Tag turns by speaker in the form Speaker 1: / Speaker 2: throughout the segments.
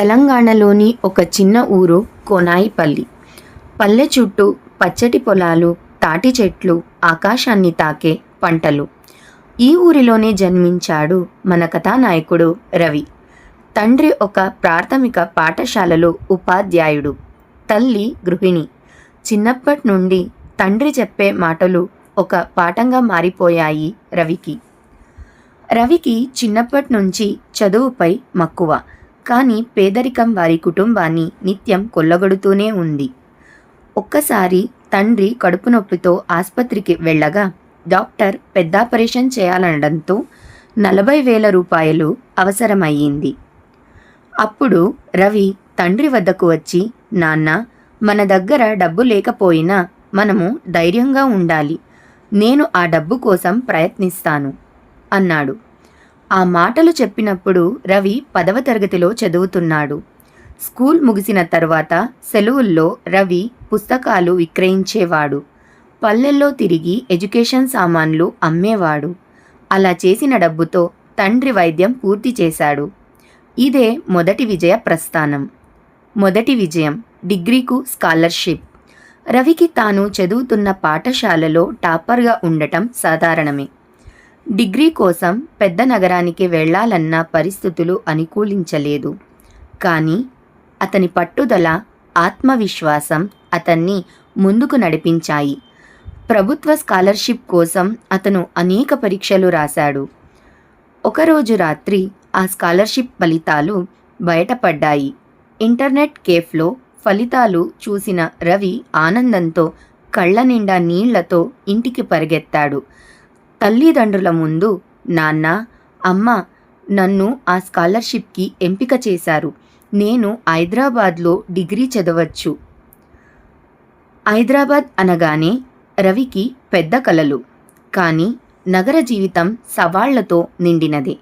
Speaker 1: తెలంగాణలోని ఒక చిన్న ఊరు కోనాయిపల్లి. పల్లె చుట్టూ పచ్చటి పొలాలు తాటి చెట్లు ఆకాశాన్ని తాకే పంటలు. ఈ ఊరిలోనే జన్మించాడు మన కథానాయకుడు రవి. తండ్రి ఒక ప్రాథమిక పాఠశాలలో ఉపాధ్యాయుడు తల్లి గృహిణి. చిన్నప్పటి నుండి తండ్రి చెప్పే మాటలు ఒక పాఠంగా మారిపోయాయి రవికి. రవికి చిన్నప్పటి నుంచి చదువుపై మక్కువ. కానీ పేదరికం వారి కుటుంబాన్ని నిత్యం కొల్లగొడుతూనే ఉంది. ఒక్కసారి తండ్రి కడుపు నొప్పితో ఆసుపత్రికి వెళ్ళగా డాక్టర్ పెద్ద ఆపరేషన్ చేయాలనడంతో నలభై వేల రూపాయలు అవసరమయ్యింది. అప్పుడు రవి తండ్రి వద్దకు వచ్చి నాన్న మన దగ్గర డబ్బు లేకపోయినా మనము ధైర్యంగా ఉండాలి. నేను ఆ డబ్బు కోసం ప్రయత్నిస్తాను అన్నాడు. ఆ మాటలు చెప్పినప్పుడు రవి పదవ తరగతిలో చదువుతున్నాడు. స్కూల్ ముగిసిన తర్వాత సెలవుల్లో రవి పుస్తకాలు విక్రయించేవాడు. పల్లెల్లో తిరిగి ఎడ్యుకేషన్ సామాన్లు అమ్మేవాడు. అలా చేసిన డబ్బుతో తండ్రి వైద్యం పూర్తి చేశాడు. ఇదే మొదటి విజయ ప్రస్థానం. మొదటి విజయం డిగ్రీకు స్కాలర్షిప్. రవికి తాను చదువుతున్న పాఠశాలలో టాపర్గా ఉండటం సాధారణమే. డిగ్రీ కోసం పెద్ద నగరానికి వెళ్ళాలన్న పరిస్థితులు అనుకూలించలేదు. కానీ అతని పట్టుదల ఆత్మవిశ్వాసం అతన్ని ముందుకు నడిపించాయి. ప్రభుత్వ స్కాలర్షిప్ కోసం అతను అనేక పరీక్షలు రాశాడు. ఒకరోజు రాత్రి ఆ స్కాలర్షిప్ ఫలితాలు బయటపడ్డాయి. ఇంటర్నెట్ కేఫ్లో ఫలితాలు చూసిన రవి ఆనందంతో కళ్ళ నిండా నీళ్ళతో ఇంటికి పరిగెత్తాడు. తల్లిదండ్రుల ముందు నాన్న అమ్మ నన్ను ఆ స్కాలర్షిప్కి ఎంపిక చేశారు. నేను హైదరాబాద్లో డిగ్రీ చదవచ్చు. హైదరాబాద్ అనగానే రవికి పెద్ద కలలు. కానీ నగర జీవితం సవాళ్ళతో నిండినదే.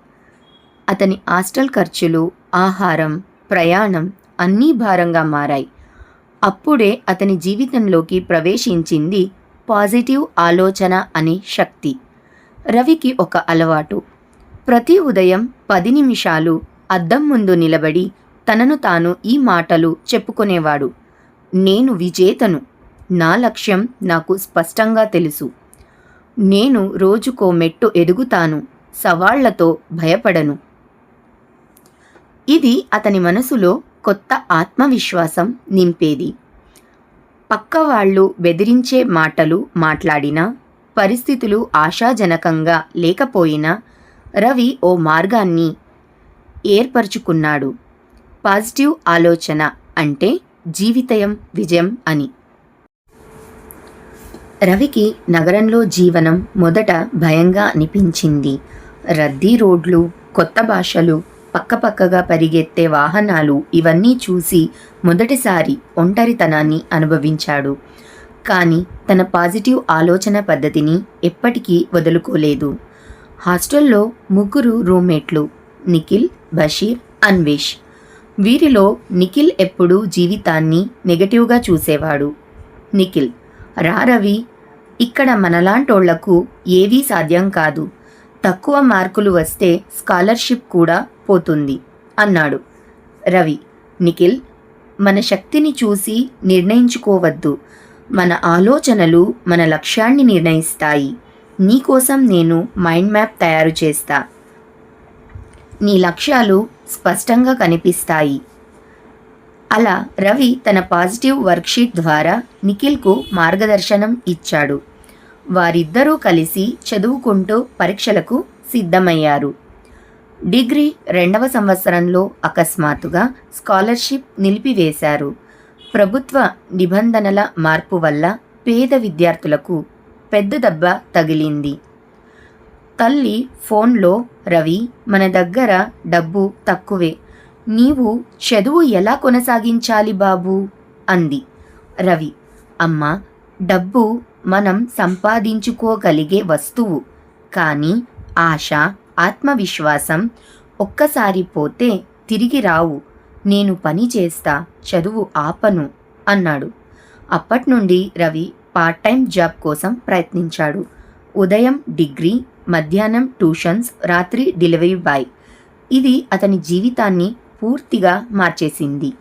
Speaker 1: అతని హాస్టల్ ఖర్చులు ఆహారం ప్రయాణం అన్నీ భారంగా మారాయి. అప్పుడే అతని జీవితంలోకి ప్రవేశించింది పాజిటివ్ ఆలోచన అనే శక్తి. రవికి ఒక అలవాటు. ప్రతి ఉదయం పది నిమిషాలు అద్దం ముందు నిలబడి తనను తాను ఈ మాటలు చెప్పుకునేవాడు. నేను విజేతను. నా లక్ష్యం నాకు స్పష్టంగా తెలుసు. నేను రోజుకో మెట్టు ఎదుగుతాను. సవాళ్ళతో భయపడను. ఇది అతని మనసులో కొత్త ఆత్మవిశ్వాసం నింపేది. పక్కవాళ్ళు బెదిరించే మాటలు మాట్లాడినా పరిస్థితులు ఆశాజనకంగా లేకపోయినా రవి ఓ మార్గాన్ని ఏర్పరచుకున్నాడు. పాజిటివ్ ఆలోచన అంటే జీవితయం విజయం అని. రవికి నగరంలో జీవనం మొదట భయంగా అనిపించింది. రద్దీ రోడ్లు కొత్త భాషలు పక్కపక్కగా పరిగెత్తే వాహనాలు ఇవన్నీ చూసి మొదటిసారి ఒంటరితనాన్ని అనుభవించాడు. కానీ తన పాజిటివ్ ఆలోచన పద్ధతిని ఎప్పటికీ వదులుకోలేదు. హాస్టల్లో ముగ్గురు రూమ్మేట్లు నిఖిల్ బషీర్ అన్వేష్. వీరిలో నిఖిల్ ఎప్పుడూ జీవితాన్ని నెగటివ్గా చూసేవాడు. నిఖిల్ రా రవి ఇక్కడ మనలాంటోళ్ళకు ఏవీ సాధ్యం కాదు. తక్కువ మార్కులు వస్తే స్కాలర్షిప్ కూడా పోతుంది అన్నాడు. రవి నిఖిల్ మన శక్తిని చూసి నిర్ణయించుకోవద్దు. మన ఆలోచనలు మన లక్ష్యాన్ని నిర్ణయిస్తాయి. నీకోసం నేను మైండ్ మ్యాప్ తయారు చేస్తా. నీ లక్ష్యాలు స్పష్టంగా కనిపిస్తాయి. అలా రవి తన పాజిటివ్ వర్క్షీట్ ద్వారా నిఖిల్కు మార్గదర్శనం ఇచ్చాడు. వారిద్దరూ కలిసి చదువుకుంటూ పరీక్షలకు సిద్ధమయ్యారు. డిగ్రీ రెండవ సంవత్సరంలో అకస్మాత్తుగా స్కాలర్షిప్ నిలిపివేశారు. ప్రభుత్వ నిబంధనల మార్పు వల్ల పేద విద్యార్థులకు పెద్ద దెబ్బ తగిలింది. తల్లి ఫోన్లో రవి మన దగ్గర డబ్బు తక్కువే. నీవు చదువు ఎలా కొనసాగించాలి బాబు అంది. రవి అమ్మ డబ్బు మనం సంపాదించుకోగలిగే వస్తువు. కానీ ఆశ ఆత్మవిశ్వాసం ఒక్కసారి పోతే తిరిగి రావు. నేను పని చేస్తా చదువు ఆపను అన్నాడు. అప్పటి నుండి రవి పార్ట్ టైం జాబ్ కోసం ప్రయత్నించాడు. ఉదయం డిగ్రీ మధ్యాహ్నం ట్యూషన్స్ రాత్రి డెలివరీ బాయ్. ఇది అతని జీవితాన్ని పూర్తిగా మార్చేసింది.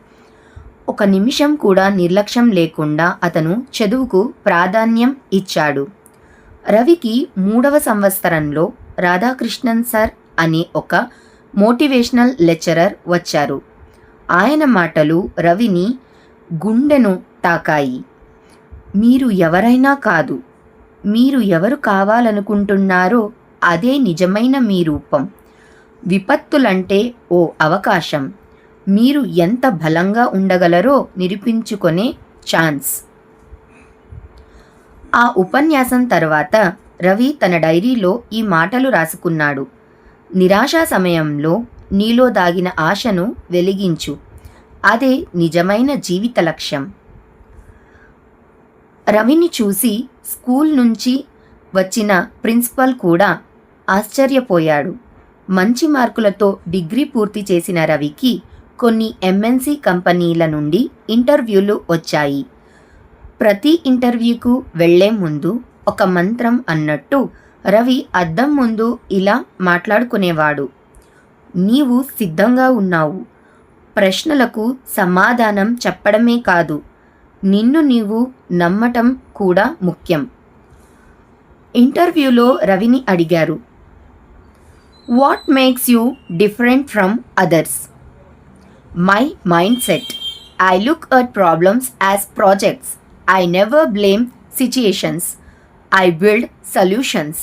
Speaker 1: ఒక నిమిషం కూడా నిర్లక్ష్యం లేకుండా అతను చదువుకు ప్రాధాన్యం ఇచ్చాడు. రవికి మూడవ సంవత్సరంలో రాధాకృష్ణన్ సార్ అనే ఒక మోటివేషనల్ లెక్చరర్ వచ్చారు. ఆయన మాటలు రవిని గుండెను తాకాయి. మీరు ఎవరైనా కాదు మీరు ఎవరు కావాలనుకుంటున్నారో అదే నిజమైన మీ రూపం. విపత్తులంటే ఓ అవకాశం. మీరు ఎంత బలంగా ఉండగలరో నిరూపించుకునే ఛాన్స్. ఆ ఉపన్యాసం తర్వాత రవి తన డైరీలో ఈ మాటలు రాసుకున్నాడు. నిరాశా సమయంలో నీలో దాగిన ఆశను వెలిగించు. అదే నిజమైన జీవిత లక్ష్యం. రవిని చూసి స్కూల్ నుంచి వచ్చిన ప్రిన్సిపల్ కూడా ఆశ్చర్యపోయాడు. మంచి మార్కులతో డిగ్రీ పూర్తి చేసిన రవికి కొన్ని ఎంఎన్సి కంపెనీల నుండి ఇంటర్వ్యూలు వచ్చాయి. ప్రతి ఇంటర్వ్యూకు వెళ్ళే ముందు ఒక మంత్రం అన్నట్టు రవి అద్దం ముందు ఇలా మాట్లాడుకునేవాడు. నీవు సిద్ధంగా ఉన్నావు. ప్రశ్నలకు సమాధానం చెప్పడమే కాదు. నిన్ను నీవు నమ్మటం కూడా ముఖ్యం. ఇంటర్వ్యూలో రవిని అడిగారు. What makes you different from others my mindset I look at problems as projects I never blame situations I build solutions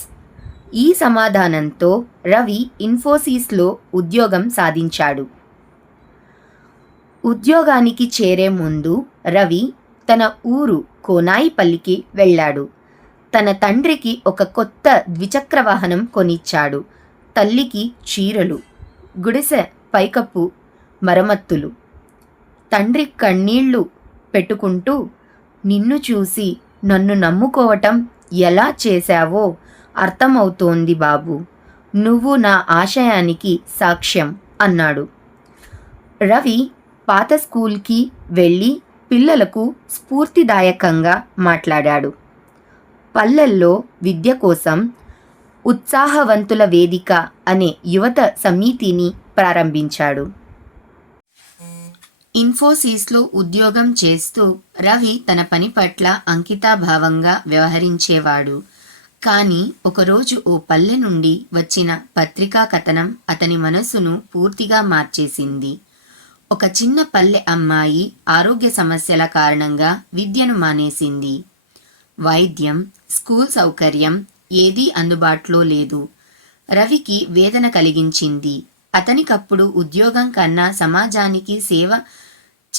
Speaker 1: ఈ సమాధానంతో రవి ఇన్ఫోసిస్లో ఉద్యోగం సాధించాడు. ఉద్యోగానికి చేరే ముందు రవి తన ఊరు కోనాయిపల్లికి వెళ్ళాడు. తన తండ్రికి ఒక కొత్త ద్విచక్ర వాహనం కొనిచ్చాడు. తల్లికి చీరలు గుడిసె పైకప్పు మరమ్మత్తులు. తండ్రి కన్నీళ్ళు పెట్టుకుంటూ నిన్ను చూసి నన్ను నమ్ముకోవటం ఎలా చేశావో అర్థమవుతోంది బాబు. నువ్వు నా ఆశయానికి సాక్ష్యం అన్నాడు. రవి పాత స్కూల్కి వెళ్ళి పిల్లలకు స్ఫూర్తిదాయకంగా మాట్లాడాడు. పల్లెల్లో విద్య కోసం ఉత్సాహవంతుల వేదిక అనే యువత సమితిని ప్రారంభించాడు. ఇన్ఫోసిస్లో ఉద్యోగం చేస్తూ రవి తన పని పట్ల అంకితాభావంగా వ్యవహరించేవాడు. కానీ ఒకరోజు ఓ పల్లె నుండి వచ్చిన పత్రికా కథనం అతని మనసును పూర్తిగా మార్చేసింది. ఒక చిన్న పల్లె అమ్మాయి ఆరోగ్య సమస్యల కారణంగా విద్యను మానేసింది. వైద్యం స్కూల్ సౌకర్యం ఏదీ అందుబాటులో లేదు. రవికి వేదన కలిగించింది. అతనికప్పుడు ఉద్యోగం కన్నా సమాజానికి సేవ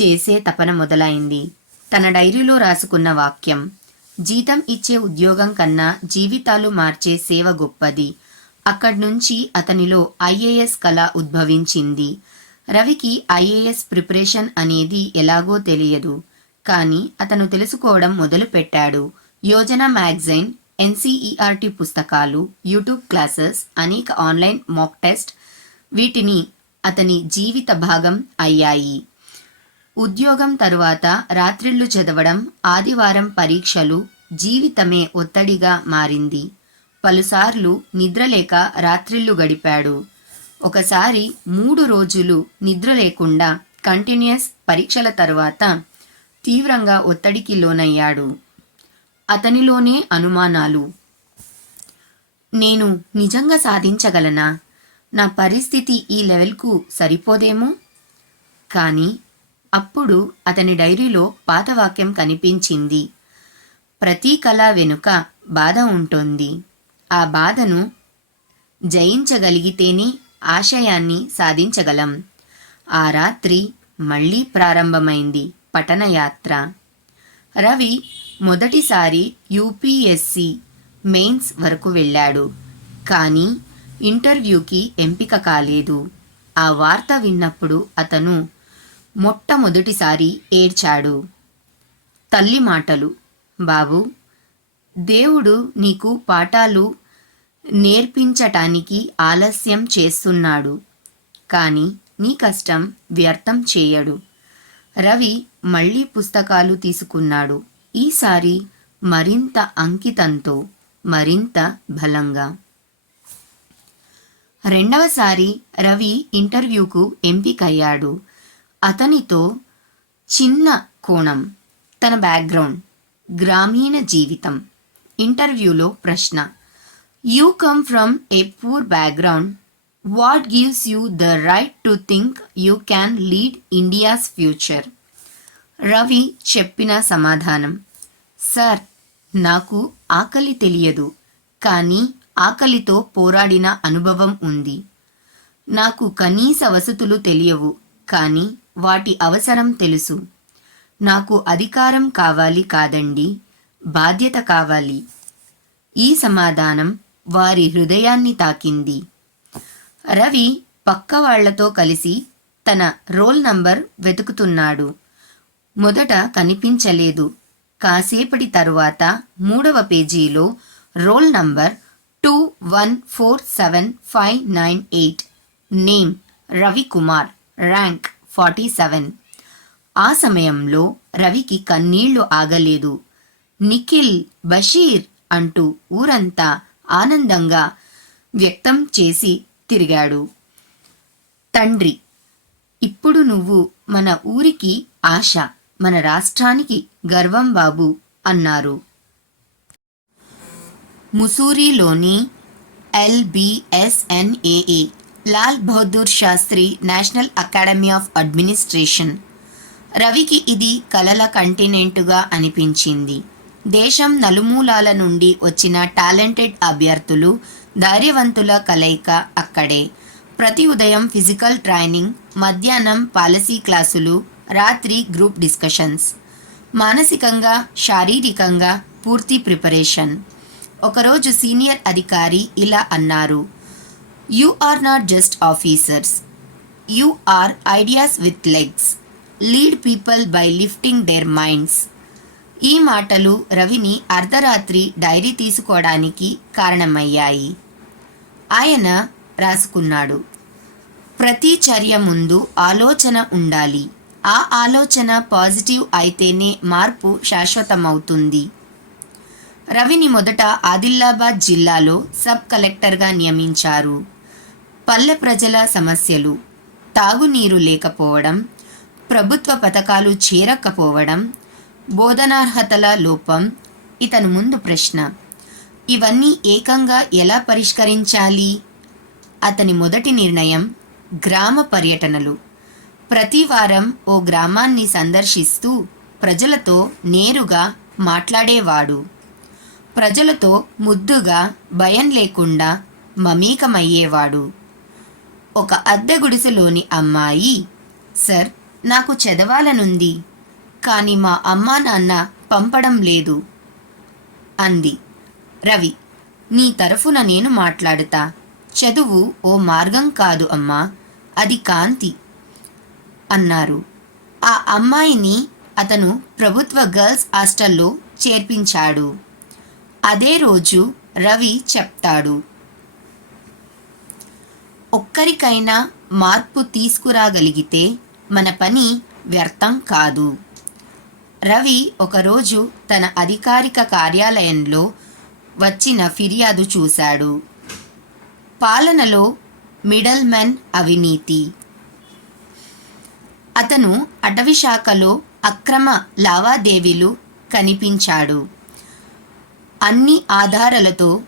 Speaker 1: చేసే తపన మొదలైంది. తన డైరీలో రాసుకున్న వాక్యం జీతం ఇచ్చే ఉద్యోగం కన్నా జీవితాలు మార్చే సేవ గొప్పది. అక్కడి నుంచి అతనిలో ఐఏఎస్ కళ ఉద్భవించింది. రవికి ఐఏఎస్ ప్రిపరేషన్ అనేది ఎలాగో తెలియదు. కానీ అతను తెలుసుకోవడం మొదలుపెట్టాడు. యోజన మ్యాగజైన్ ఎన్సీఈఆర్టీ పుస్తకాలు యూట్యూబ్ క్లాసెస్ అనేక ఆన్లైన్ మాక్ టెస్ట్ వీటిని అతని జీవిత భాగం అయ్యాయి. ఉద్యోగం తరువాత రాత్రిళ్ళు చదవడం ఆదివారం పరీక్షలు జీవితమే ఒత్తిడిగా మారింది. పలుసార్లు నిద్రలేక రాత్రిళ్ళు గడిపాడు. ఒకసారి మూడు రోజులు నిద్ర లేకుండా కంటిన్యూస్ పరీక్షల తరువాత తీవ్రంగా ఒత్తిడికి లోనయ్యాడు. అతనిలోనే అనుమానాలు. నేను నిజంగా సాధించగలనా? నా పరిస్థితి ఈ లెవెల్కు సరిపోదేమో? కానీ అప్పుడు అతని డైరీలో పాతవాక్యం కనిపించింది. ప్రతి కళ వెనుక బాధ ఉంటుంది. ఆ బాధను జయించగలిగితేనే ఆశయాన్ని సాధించగలం. ఆ రాత్రి మళ్ళీ ప్రారంభమైంది పఠనయాత్ర. రవి మొదటిసారి యూపీఎస్సి మెయిన్స్ వరకు వెళ్ళాడు. కానీ ఇంటర్వ్యూకి ఎంపిక కాలేదు. ఆ వార్త విన్నప్పుడు అతను మొట్టమొదటిసారి ఏడ్చాడు. తల్లి మాటలు బాబు దేవుడు నీకు పాఠాలు నేర్పించటానికి ఆలస్యం చేస్తున్నాడు. కానీ నీ కష్టం వ్యర్థం చేయడు. రవి మళ్ళీ పుస్తకాలు తీసుకున్నాడు. ఈసారి మరింత అంకితంతో మరింత బలంగా. రెండవసారి రవి ఇంటర్వ్యూకు ఎంపికయ్యాడు. అతనితో చిన్న కోణం తన బ్యాక్గ్రౌండ్ గ్రామీణ జీవితం ఇంటర్వ్యూలో ప్రశ్న. You come from a poor background what gives you the right to think you can lead India's future Ravi చెప్పిన సమాధానం. సార్ నాకు ఆకలి తెలియదు కానీ ఆకలితో పోరాడిన అనుభవం ఉంది. నాకు కనీస వసతులు తెలియవు కానీ వాటి అవసరం తెలుసు. నాకు అధికారం కావాలి కాదండి బాధ్యత కావాలి. ఈ సమాధానం వారి హృదయాన్ని తాకింది. రవి పక్క వాళ్ళతో కలిసి తన రోల్ నంబర్ వెతుకుతున్నాడు. మొదట కనిపించలేదు. కాసేపటి తరువాత మూడవ పేజీలో roll number two one four seven five nine eight name Ravikumar rank forty seven. ఆ సమయంలో రవికి కన్నీళ్ళు ఆగలేదు. నిఖిల్ బషీర్ అంటూ ఊరంతా ఆనందంగా వ్యక్తం చేసి తిరిగాడు. తండ్రి ఇప్పుడు నువ్వు మన ఊరికి ఆశ మన రాష్ట్రానికి గర్వం బాబు అన్నారు. ముసూరీలోని LBSNAA Lal Bahadur Shastri national academy of administration. రవికి ఇది కలల కంటినెంటుగా అనిపించింది. దేశం నలుమూలాల నుండి వచ్చిన టాలెంటెడ్ అభ్యర్థులు ధైర్యవంతుల కలయిక అక్కడే. ప్రతి ఉదయం ఫిజికల్ ట్రైనింగ్ మధ్యాహ్నం పాలసీ క్లాసులు రాత్రి గ్రూప్ డిస్కషన్స్. మానసికంగా శారీరకంగా పూర్తి ప్రిపరేషన్. ఒకరోజు సీనియర్ అధికారి ఇలా అన్నారు. You are not just officers you are ideas with legs lead people by lifting their minds ఈ మాటలు రవిని అర్ధరాత్రి డైరీ తీసుకోవడానికి కారణమయ్యాయి. ఆయన రాసుకున్నాడు. ప్రతి చర్య ముందు ఆలోచన ఉండాలి. ఆ ఆలోచన పాజిటివ్ అయితేనే మార్పు శాశ్వతమవుతుంది. రవిని మొదట ఆదిలాబాద్ జిల్లాలో సబ్ కలెక్టర్గా నియమించారు. పల్లె ప్రజల సమస్యలు. తాగునీరు లేకపోవడం ప్రభుత్వ పథకాలు చేరకపోవడం బోధనార్హతల లోపం ఇతను ముందు ప్రశ్న. ఇవన్నీ ఏకంగా ఎలా పరిష్కరించాలి? అతని మొదటి నిర్ణయం గ్రామ పర్యటనలు. ప్రతి వారం ఓ గ్రామాన్ని సందర్శిస్తూ ప్రజలతో నేరుగా మాట్లాడేవాడు. ప్రజలతో ముద్దుగా భయం లేకుండా మమేకమయ్యేవాడు. ఒక అద్దె గుడిసెలోని అమ్మాయి సార్ నాకు చదవాలనుంది కానీ మా అమ్మా నాన్న పంపడం లేదు అంది. రవి నీ తరఫున నేను మాట్లాడతా. చదువు ఓ మార్గం కాదు అమ్మా అది కాంతి అన్నారు. ఆ అమ్మాయిని అతను ప్రభుత్వ గర్ల్స్ హాస్టల్లో చేర్పించాడు. అదే రోజు రవి చెప్తాడు. ఒక్కరికైనా మార్పు తీసుకురాగలిగితే మన పని వ్యర్థం కాదు. రవి ఒకరోజు తన అధికారిక కార్యాలయంలో వచ్చిన ఫిర్యాదు చూశాడు. పాలనలో మిడల్మెన్ అవినీతి. అతను అటవీ శాఖలో అక్రమ లావాదేవీలు కనిపించాడు. అన్ని ఆధారాలతో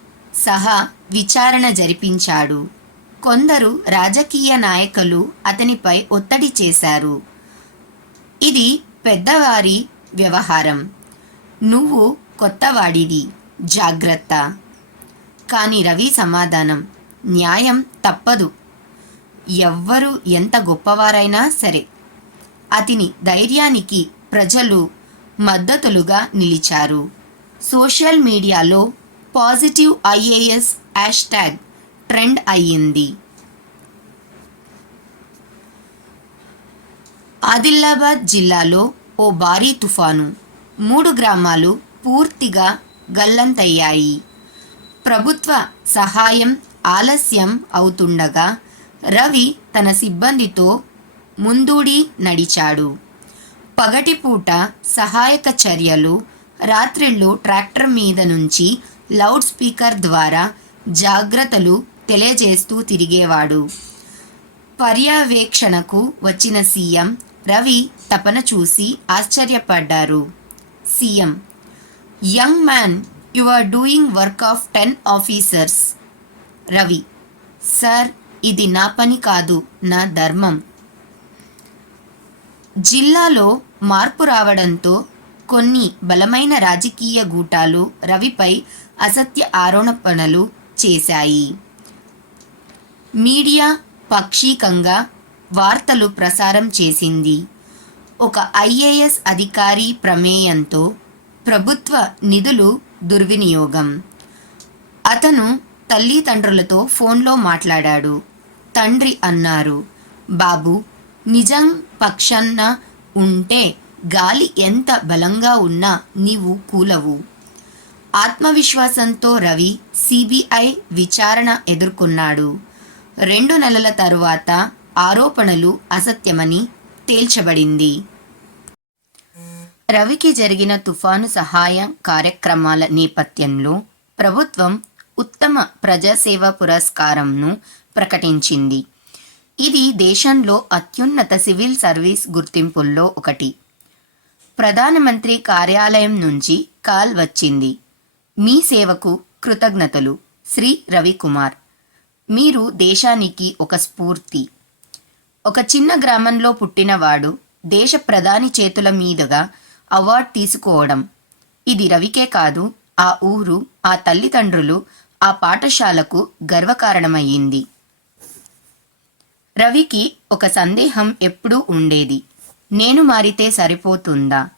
Speaker 1: సహా విచారణ జరిపించాడు. కొందరు రాజకీయ నాయకులు అతనిపై ఒత్తిడి చేశారు. ఇది పెద్దవారి వ్యవహారం. నువ్వు కొత్తవాడివి. జాగ్రత్త. కానీ రవి సమాధానం. న్యాయం తప్పదు. ఎవ్వరు ఎంత గొప్పవారైనా సరే. అతని ధైర్యానికి ప్రజలు మద్దతులుగా నిలిచారు. సోషల్ మీడియాలో positive IAS hash tag trend అయ్యింది. ఆదిలాబాద్ జిల్లాలో ఓ భారీ తుఫాను. మూడు గ్రామాలు పూర్తిగా గల్లంతయ్యాయి. ప్రభుత్వ సహాయం ఆలస్యం అవుతుండగా రవి తన సిబ్బందితో ముందూడి నడిచాడు. పగటిపూట సహాయక చర్యలు రాత్రిళ్ళు ట్రాక్టర్ మీద నుంచి లౌడ్ స్పీకర్ ద్వారా జాగ్రత్తలు తెలియజేస్తూ తిరిగేవాడు. పర్యవేక్షణకు వచ్చిన సీఎం రవి తపన చూసి ఆశ్చర్యపడ్డారు. CM young man you are doing work of ten officers. Ravi sir ఇది నా పని కాదు నా ధర్మం. జిల్లాలో మార్పు రావడంతో కొన్ని బలమైన రాజకీయ గూటాలు రవిపై అసత్య ఆరోపణలు చేశాయి. మీడియా పాక్షికంగా వార్తలు ప్రసారం చేసింది. ఒక ఐఏఎస్ అధికారి ప్రమేయంతో ప్రభుత్వ నిధులు దుర్వినియోగం. అతను తల్లిదండ్రులతో ఫోన్లో మాట్లాడాడు. తండ్రి అన్నారు బాబు నిజం పక్షాన ఉంటే గాలి ఎంత బలంగా ఉన్నా నీవు కూలవు. ఆత్మవిశ్వాసంతో రవి సిబిఐ విచారణ ఎదుర్కొన్నాడు. రెండు నెలల తరువాత ఆరోపణలు అసత్యమని తేల్చబడింది. రవికి జరిగిన తుఫాను సహాయ కార్యక్రమాల నేపథ్యంలో ప్రభుత్వం ఉత్తమ ప్రజాసేవ పురస్కారంను ప్రకటించింది. ఇది దేశంలో అత్యున్నత సివిల్ సర్వీస్ గుర్తింపుల్లో ఒకటి. ప్రధానమంత్రి కార్యాలయం నుంచి కాల్ వచ్చింది. మీ సేవకు కృతజ్ఞతలు. శ్రీ రవికుమార్. మీరు దేశానికి ఒక స్ఫూర్తి. ఒక చిన్న గ్రామంలో పుట్టినవాడు దేశ ప్రధాని చేతుల మీదుగా అవార్డు తీసుకోవడం. ఇది రవికే కాదు ఆ ఊరు ఆ తల్లిదండ్రులు ఆ పాఠశాలకు గర్వకారణమయ్యింది. రవికి ఒక సందేహం ఎప్పుడూ ఉండేది. నేను మారితే సరిపోతుందా?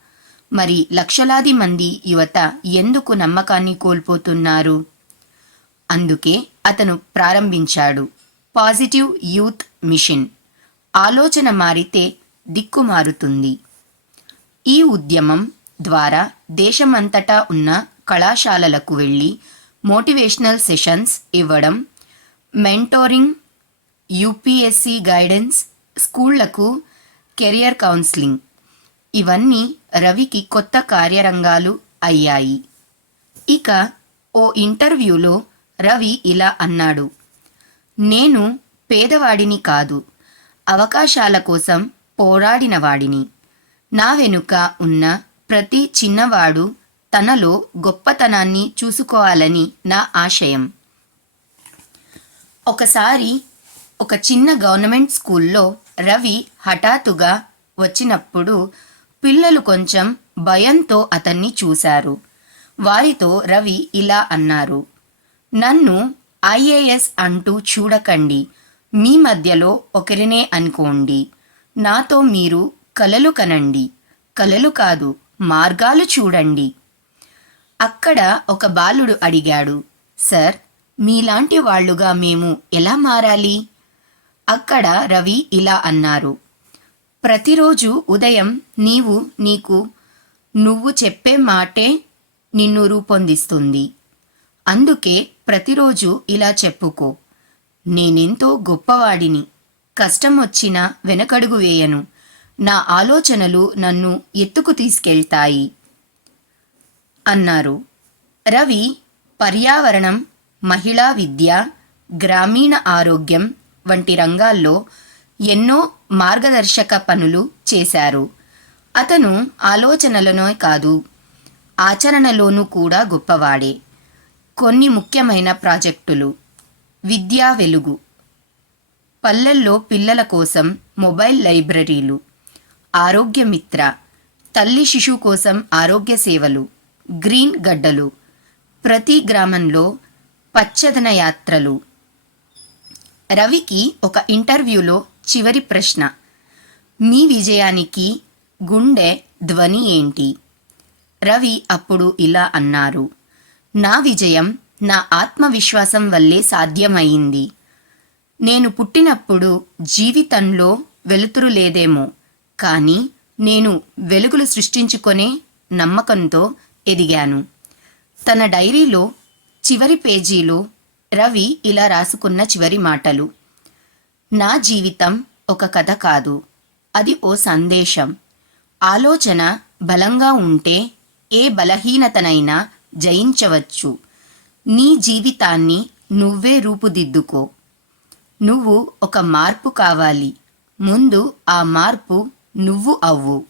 Speaker 1: మరి లక్షలాది మంది యువత ఎందుకు నమ్మకాన్ని కోల్పోతున్నారు? అందుకే అతను ప్రారంభించాడు. Positive youth mission. ఆలోచన మారితే దిక్కు మారుతుంది. ఈ ఉద్యమం ద్వారా దేశమంతటా ఉన్న కళాశాలలకు వెళ్ళి మోటివేషనల్ సెషన్స్ ఇవ్వడం మెంటోరింగ్ యూపీఎస్సి గైడెన్స్ స్కూళ్ళకు కెరియర్ కౌన్సిలింగ్ ఇవన్నీ రవికి కొత్త కార్యరంగాలు అయ్యాయి. ఇక ఓ ఇంటర్వ్యూలో రవి ఇలా అన్నాడు. నేను పేదవాడిని కాదు అవకాశాల కోసం పోరాడినవాడిని. నా వెనుక ఉన్న ప్రతి చిన్నవాడు తనలో గొప్పతనాన్ని చూసుకోవాలని నా ఆశయం. ఒకసారి ఒక చిన్న గవర్నమెంట్ స్కూల్లో రవి హఠాత్తుగా వచ్చినప్పుడు పిల్లలు కొంచెం భయంతో అతన్ని చూశారు. వారితో రవి ఇలా అన్నారు. నన్ను ఐఏఎస్ అంటూ చూడకండి. మీ మధ్యలో ఒకరినే అనుకోండి. నాతో మీరు కలలు కనండి. కలలు కాదు మార్గాలు చూడండి. అక్కడ ఒక బాలుడు అడిగాడు సార్ మీలాంటి వాళ్ళుగా మేము ఎలా మారాలి? అక్కడ రవి ఇలా అన్నారు ప్రతిరోజు ఉదయం నీవు నీకు నువ్వు చెప్పే మాటే నిన్ను రూపొందిస్తుంది. అందుకే ప్రతిరోజు ఇలా చెప్పుకో. నేనెంతో గొప్పవాడిని. కష్టం వచ్చినా వెనకడుగు వేయను. నా ఆలోచనలు నన్ను ఎత్తుకు తీసుకెళ్తాయి. అన్నారు. రవి పర్యావరణం మహిళా విద్య గ్రామీణ ఆరోగ్యం వంటి రంగాల్లో ఎన్నో మార్గదర్శక పనులు చేశారు. అతను ఆలోచనలనో కాదు ఆచరణలోనూ కూడా గొప్పవాడే. కొన్ని ముఖ్యమైన ప్రాజెక్టులు. విద్యా వెలుగు. పల్లెల్లో పిల్లల కోసం మొబైల్ లైబ్రరీలు. ఆరోగ్యమిత్ర. తల్లి శిశువు కోసం ఆరోగ్య సేవలు. గ్రీన్ గడ్డలు. ప్రతి గ్రామంలో పచ్చదన యాత్రలు. రవికి ఒక ఇంటర్వ్యూలో చివరి ప్రశ్న. మీ విజయానికి గుండె ధ్వని ఏంటి? రవి అప్పుడు ఇలా అన్నారు. నా విజయం నా ఆత్మవిశ్వాసం వల్లే సాధ్యమైంది. నేను పుట్టినప్పుడు జీవితంలో వెలుతురు లేదేమో కానీ నేను వెలుగులు సృష్టించుకొనే నమ్మకంతో ఎదిగాను. తన డైరీలో చివరి పేజీలో రవి ఇలా రాసుకున్న చివరి మాటలు నా జీవితం ఒక కథ కాదు అది ఓ సందేశం. ఆలోచన బలంగా ఉంటే ఏ బలహీనతనైనా జయించవచ్చు. నీ జీవితాన్ని నువ్వే రూపుదిద్దుకో. నువ్వు ఒక మార్పు కావాలి. ముందు ఆ మార్పు నువ్వు అవ్వు.